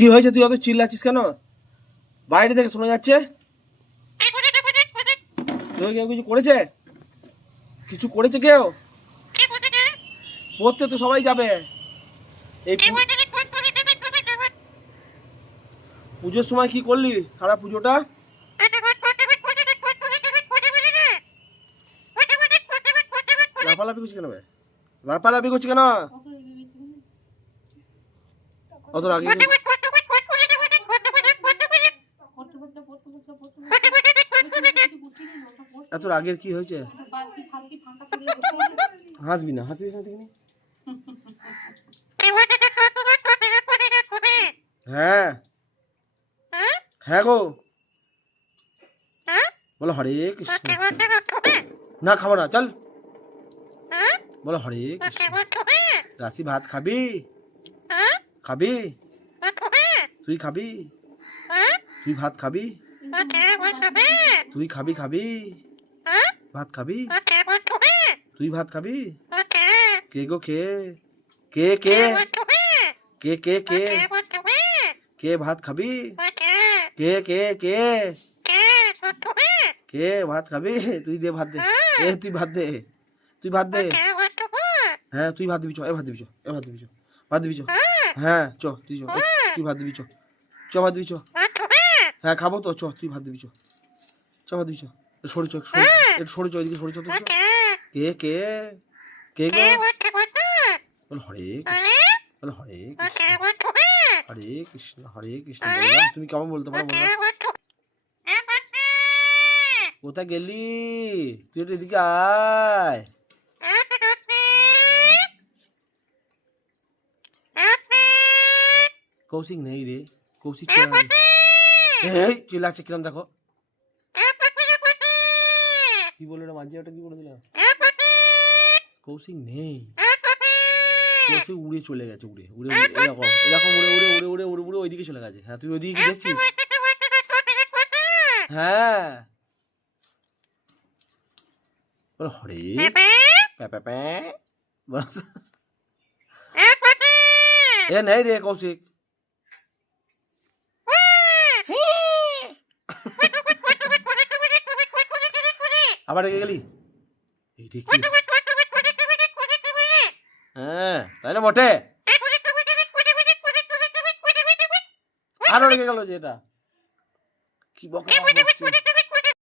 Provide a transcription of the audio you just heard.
কি হয়েছে? তুই অত চিল্লাচ্ছিস কেন? বাইরে থেকে শোনা যাচ্ছে? কেউ কিছু করেছে? কিছু করেছে কেউ? পড়তে তো সবাই যাবে। এই পুজোর সময় কি করলি? সারা পুজোটা? লাফালাফি করছি কেন বে? লাফালাফি করছি কেন? অত আগে এত আগের কি হয়েছে? হাসবি না, হাসিস না দেখি। হ্যাঁ। হ্যাঁ গো। বলো হরে কৃষ্ণ। না, খাব না, চল। বলো হরে রাশি ভাত খাবি? খাবি? তুই খাবি? তুই ভাত খাবি? তুই খাবি খাবি? ভাত খাবি? তুই ভাত খাবি? কে? গো কে? কে কে? কে কে কে কে? ভাত খাবি? কে? কে কে কে? ভাত খাবি? তুই দে ভাত দে। এ তুই ভাত দে। তুই ভাত দে। হ্যাঁ তুই ভাত দিবি চ। এ ভাত দিবি চ। এ ভাত দিবি চ। ভাত দিবি চ। হ্যাঁ চ তুই চ। তুই ভাত দিবি চ। চ ভাত দিবি চ। হ্যাঁ খাব তো চ তুই ভাত দিবি চ। চ ভাত দিবি চ। সরে চ একটু সরে চ এদিকে সরে চ কে কে? কে গো? বল হরে কৃষ্ণ বল হরে কৃষ্ণ। হরে কৃষ্ণ হরে কৃষ্ণ তুমি কেমন বলতে পারো কোথায় গেলি? তুই একটু এদিকে আয়। কৌশিক নেই রে কৌশিক। এই চিল্লাচ্ছে কিরম দেখো। কি বলল রে মাঝে ওটা কি বলে দিলাম কৌশিক নেই। কৌশিক উড়ে চলে গেছে, উড়ে উড়ে এরকম এরকম উড়ে উড়ে উড়ে উড়ে উড়ে উড়ে ওইদিকে চলে গেছে। হ্যাঁ তুই ওইদিকে কি দেখছিস? হ্যাঁ। হরে? এ, নেই রে কৌশিক। আবার রেগে গেলি? হ্যাঁ তাই না বটে? আরও রেগে গেল যে এটা। কি বকা?